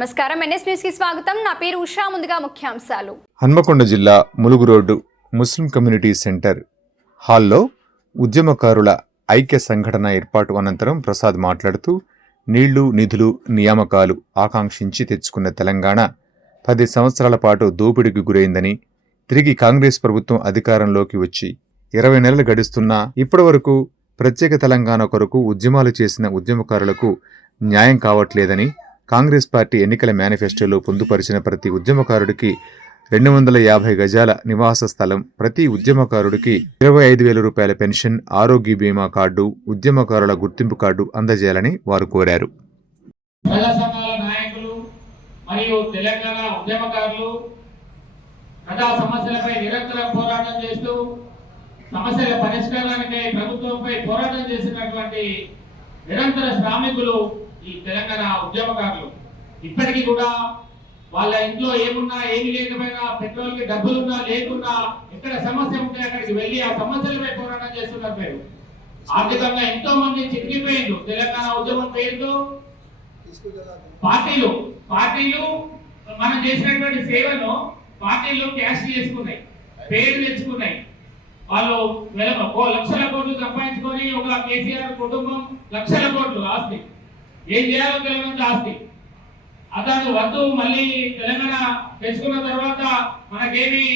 నమస్కారం. ఎన్ఎస్ న్యూస్కి స్వాగతం. నా పేరు ఉషా. ముందుగా ముఖ్యాంశాలు. హన్మకొండ జిల్లా Mulugu road Muslim community center హాల్లో ఉద్యమకారుల ఐక్య సంఘటన ఏర్పాటు అనంతరం ప్రసాద్ మాట్లాడుతూ నీళ్ళు నిధులు నియామకాలు ఆకాంక్షించి తెచ్చుకున్న తెలంగాణ పది సంవత్సరాల పాటు దోపిడీకి గురైందని తిరిగి కాంగ్రెస్ ప్రభుత్వం అధికారంలోకి వచ్చి ఇరవై నెలలు గడుస్తున్నా ఇప్పటివరకు ప్రత్యేక తెలంగాణ కొరకు ఉద్యమాలు చేసిన ఉద్యమకారులకు న్యాయం కావట్లేదని కాంగ్రెస్ పార్టీ ఎన్నికల మేనిఫెస్టోలో పొందుపరిచిన ప్రతి ఉద్యమకారుడికి రెండు వందల యాభై గజాల నివాస స్థలం ప్రతి ఉద్యమకారుడికి ఇరవై ఐదు వేల రూపాయల పెన్షన్ ఆరోగ్య బీమా కార్డు ఉద్యమకారుల గుర్తింపు కార్డు అందజేయాలని వారు కోరారు. ప్రజా మరియు తెలంగాణ ఉద్యమకారులు ప్రజా సమస్యలపై నిరంతరం పోరాటం చేస్తూ సమస్యల పరిష్కారానికై ప్రభుత్వంపై పోరాటం చేసినటువంటి నిరంతర శ్రామికులు ఈ తెలంగాణ ఉద్యమకారులు. ఇప్పటికీ కూడా వాళ్ళ ఇంట్లో ఏమున్నా ఏమి లేకపోయినా పెట్రోల్కి డబ్బులున్నా లేకున్నా ఎక్కడ సమస్య ఉంటే అక్కడికి వెళ్ళి ఆ సమస్యలపై పోరాటం చేస్తున్నారు మీరు. ఆర్థికంగా ఎంతో మంది చిక్కిపోయిండు తెలంగాణ ఉద్యమం పేరుతో పార్టీలు పార్టీలు మనం చేసినటువంటి సేవను పార్టీలు క్యాష్ చేసుకున్నాయి పేరు తెచ్చుకున్నాయి. వాళ్ళు వెల- లక్షల కోట్లు సంపాదించుకొని ఒక కేసీఆర్ కుటుంబం లక్షల కోట్లు ఆస్తి. ఏం చేయాలో తెలియని ఆస్తి. అతను వద్దు మళ్ళీ తెలంగాణ తెచ్చుకున్న తర్వాత మనకేమి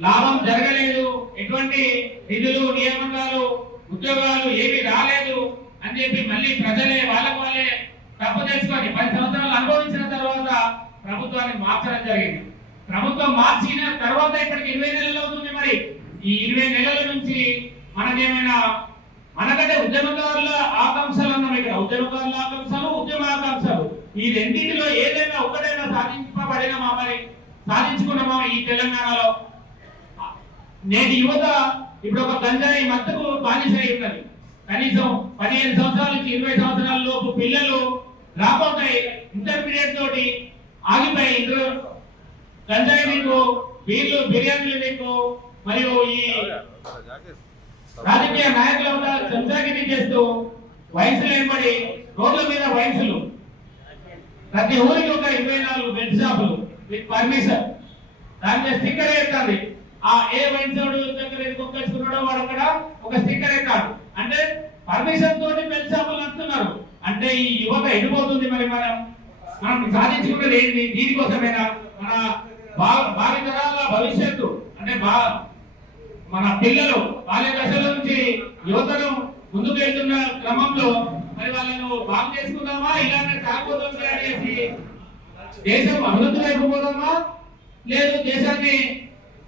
లాభం జరగలేదు ఎటువంటి నిధులు నియామకాలు ఉద్యోగాలు ఏమి రాలేదు అని చెప్పి మళ్ళీ ప్రజలే వాళ్ళకు వాళ్ళే తప్పు తెచ్చుకొని పది సంవత్సరాలు అనుభవించిన తర్వాత ప్రభుత్వాన్ని మార్చడం జరిగింది. ప్రభుత్వం మార్చిన తర్వాత ఇప్పటికి ఇరవై నెలలు అవుతుంది మరి. ఈ ఇరవై నెలల నుంచి మనకేమైనా మనకంటే ఉద్యమకారుల ఆకాంక్షలు అన్నాం ఇక్కడ. ఉద్యమకారుల ఆకాంక్షలు ఉద్యమ ఆకాంక్షలు. ఈ రెండింటిలో ఏదైనా ఒకటైనా సాధింపబడినమా మరి సాధించుకున్నామా ఈ తెలంగాణలో. నేటి యువత ఇప్పుడు ఒక గంజాయి మత్తుకు బానిసై ఉన్నది. కనీసం పదిహేను సంవత్సరాల నుంచి ఇరవై సంవత్సరాల లోపు పిల్లలు డ్రాప్ అవుట్ ఇంటర్మీడియట్ తోటి ఆగిపోయి ఇంటర్ గంజాయి మీకు బీర్లు బిర్యానీలు మీకు మరియు ఈ రాజకీయ నాయకుల వద్ద చేస్తూ వయసులు ఏర్పడి రోడ్ల మీద వయసులు ప్రతి ఊరికి ఒక ఇరవై నాలుగు బెడ్ షాపులు. విత్ పర్మిషన్ దాని మీద స్టిక్కర్ ఎత్తాలి ఆ ఏ వైన్ దగ్గర కొనుక్కొచ్చుకున్నాడో వాడు అక్కడ ఒక స్టిక్కర్ ఎత్తాడు అంటే పర్మిషన్ తోటి బెడ్ షాపులు అంటున్నారు. అంటే ఈ యువత ఎడిపోతుంది మరి మనం. మనం సాధించుకున్నది ఏంటి? దీనికోసమేనా? మన భా- భావితరాల భవిష్యత్తు. అంటే బా మన పిల్లలు బాల్య దశల నుంచి యువతను ముందుకు వెళ్తున్న క్రమంలో మరి వాళ్ళను బాగు చేసుకుందామా ఇలానే కాకపోతుంది అనేసి దేశం అభివృద్ధి లేకపోదామా? లేదు దేశాన్ని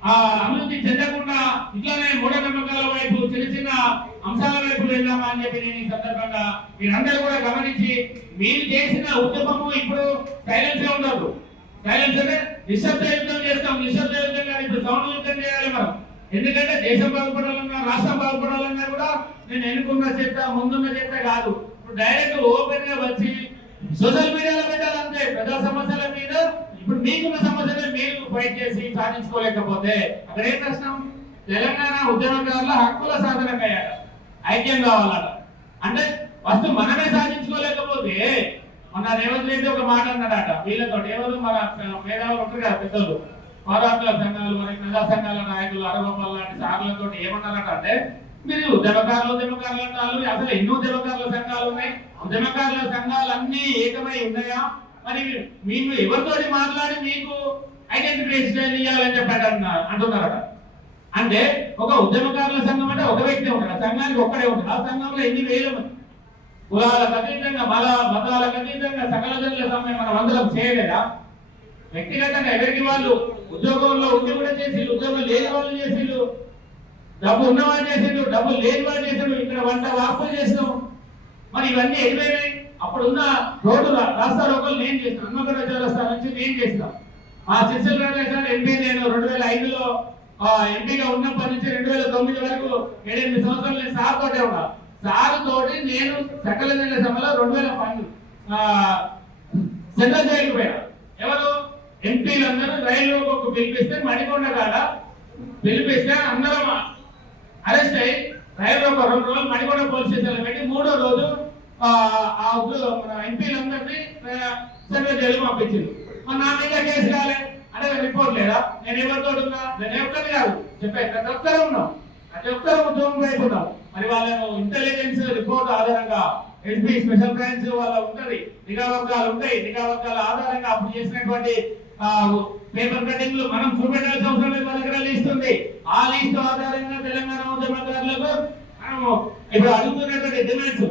ఆ అభివృద్ధి చెందకుండా ఇట్లానే మూఢనమ్మకాల వైపు చిన్న చిన్న అంశాల వైపు వెళ్దామా అని చెప్పి నేను ఈ సందర్భంగా మీరందరూ కూడా గమనించి మీరు చేసిన ఉద్యమము ఇప్పుడు సైలెన్స్గా ఉండదు. సైలెన్స్ అంటే నిశ్శబ్ద యుద్ధం చేస్తాం నిశ్శబ్ద యుద్ధం కానీ ఇప్పుడు సౌండ్ యుద్ధం చేయాలి మనం. ఎందుకంటే దేశం బాగుపడాలన్నా రాష్ట్రం బాగుపడాలన్నా కూడా నేను ఎన్నుకున్న చెత్త ముందున్న చెత్త కాదు. ఇప్పుడు డైరెక్ట్ ఓపెన్గా వచ్చి సోషల్ మీడియాలో పెట్టాలంటే ప్రజా సమస్యల మీద ఇప్పుడు మీకున్న సమస్యలు మీరు ఫైట్ చేసి సాధించుకోలేకపోతే అక్కడ ఏం ప్రశ్న? తెలంగాణ ఉద్యమకారుల హక్కుల సాధనకయ్యాక ఐక్యం కావాలట. అంటే ఫస్ట్ మనమే సాధించుకోలేకపోతే మన రేవంత్ రెడ్డి ఒక మాట అన్నాడట వీళ్ళతో ఎవరు మన మేధావులు ఉంటారు కదా పెద్దలు పోరాటాల సంఘాలు మరి ప్రజా సంఘాల నాయకులు అరగోపాల్ లాంటి సార్లతో ఏమన్నారట అంటే మీరు ఉద్యమకారులు ఉద్యమకారులు అంటారు. అసలు ఎన్నో ఉద్యమకారుల సంఘాలు ఉన్నాయి. ఉద్యమకారుల సంఘాలు ఏకమై ఉన్నాయా? మరి మీరు ఎవరితో మాట్లాడి మీకు ఐడెంటిఫికేషన్ ఇవ్వాలని చెప్పండి అంటున్నారు అంటున్నారట. అంటే ఒక ఉద్యమకారుల సంఘం అంటే ఒక వ్యక్తి ఉంటాడు. సంఘానికి ఒక్కడే ఉంటాడు. ఆ సంఘంలో ఎన్ని వేల మంది? కులాలకు అతీతంగా మత మతాలకు అతీతంగా సకల జనుల సమయం మనం అందరం చేయలేదా? వ్యక్తిగతంగా ఎవరికి వాళ్ళు ఉద్యోగంలో ఉండి కూడా చేసి ఉద్యోగం లేని వాళ్ళు చేసిండు. డబ్బు ఉన్నవాడు చేసిండు డబ్బు లేని వాడు చేసిండు. ఇక్కడ వంట వాపులు చేసినాం. మరి ఇవన్నీ ఎడిపోయినాయి. అప్పుడు ఉన్న రోడ్డు రాస్తా రోకలు నేను చేసిన హన్మకొండ చౌరస్తా నుంచి నేను చేసిన. ఆ శిశుల రాజేశ్వర ఎంపీ నేను రెండు వేల ఐదులో ఆ, ఎంపీగా ఉన్నప్పటి నుంచి రెండు వేల తొమ్మిది వరకు ఏడెనిమిది సంవత్సరాలు నేను సార్ తోటే ఉన్నా సార్ తోటి నేను సకల జిల్లా సభలో రెండు వేల పన్నెండు సెంట్రల్ జైలుకు పోయినా. ఎవరు? ఎంపీలందరూ రైలు ఒక పిలిపిస్తే మణికొండ కాడ పిలిపిస్తే అందరం అరెస్ట్ అయ్యి రైలు ఒక రెండు రోజులు మణికొండ పోలీస్ స్టేషన్లో పెట్టి మూడో రోజు ఆ, మన ఎంపీలందరినీ సర్వే జైలు పంపించింది మరి నా మీద కేసు కాలే. అంటే రిపోర్ట్ లేదా? నేను ఎవరితో ఉన్నా? నేను ఎవరిని కాదు. చెప్పే ప్రతి ఒక్కరు ఉన్నాం. ప్రతి ఒక్కరు ఉద్యోగం అయిపోతాం మరి వాళ్ళను ఇంటెలిజెన్స్ రిపోర్ట్ ఆధారంగా ఎస్పీ స్పెషల్ బ్రాంచ్ వాళ్ళ ఉంటది. నిఘా వర్గాలు ఉంటాయి. నిఘా వర్గాల ఆధారంగా అప్పుడు చేసినటువంటి పేపర్ కటింగ్లు మనం చూపెట్టాల్సిన అవసరం లేదు మన దగ్గర లిస్ట్ ఉంది ఆ లిస్ట్ ఆధారంగా తెలంగాణ ఉద్యమకారులకు మనము ఇప్పుడు అడుగుతున్నటువంటి డిమాండ్స్.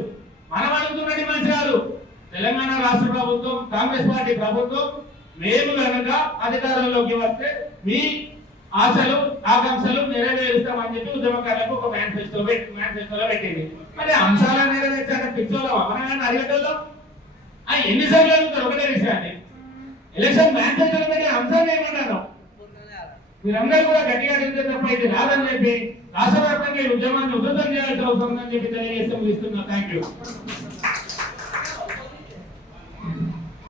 మనం అడుగుతున్న డిమాండ్స్ కాదు. తెలంగాణ రాష్ట్ర ప్రభుత్వం కాంగ్రెస్ పార్టీ ప్రభుత్వం మేము కనుక అధికారంలోకి వస్తే మీ ఆశలు ఆకాంక్షలు నెరవేరుస్తామని చెప్పి ఉద్యమకారులకు ఒక మేనిఫెస్టో మేనిఫెస్టోలో పెట్టింది. మరి అంశాలను నెరవేర్చాక పిచ్చోళ్ళం మనం అడిగేటోళ్ళం? ఎన్నిసార్లు అడుగుతారు? ఒకటే విషయాన్ని. ఎలక్షన్ మేనిఫెస్టోలో పెట్టే అంశాన్ని ఏమన్నాను మీరందరూ కూడా గట్టిగా అడిగితే తప్ప ఇది రాదని చెప్పి రాష్ట్ర వ్యాప్తంగా ఈ ఉద్యమాన్ని ఉధృతం చేయాల్సిన అవసరం ఉందని చెప్పి తెలియజేస్తూ ఇస్తున్నా థ్యాంక్ యూ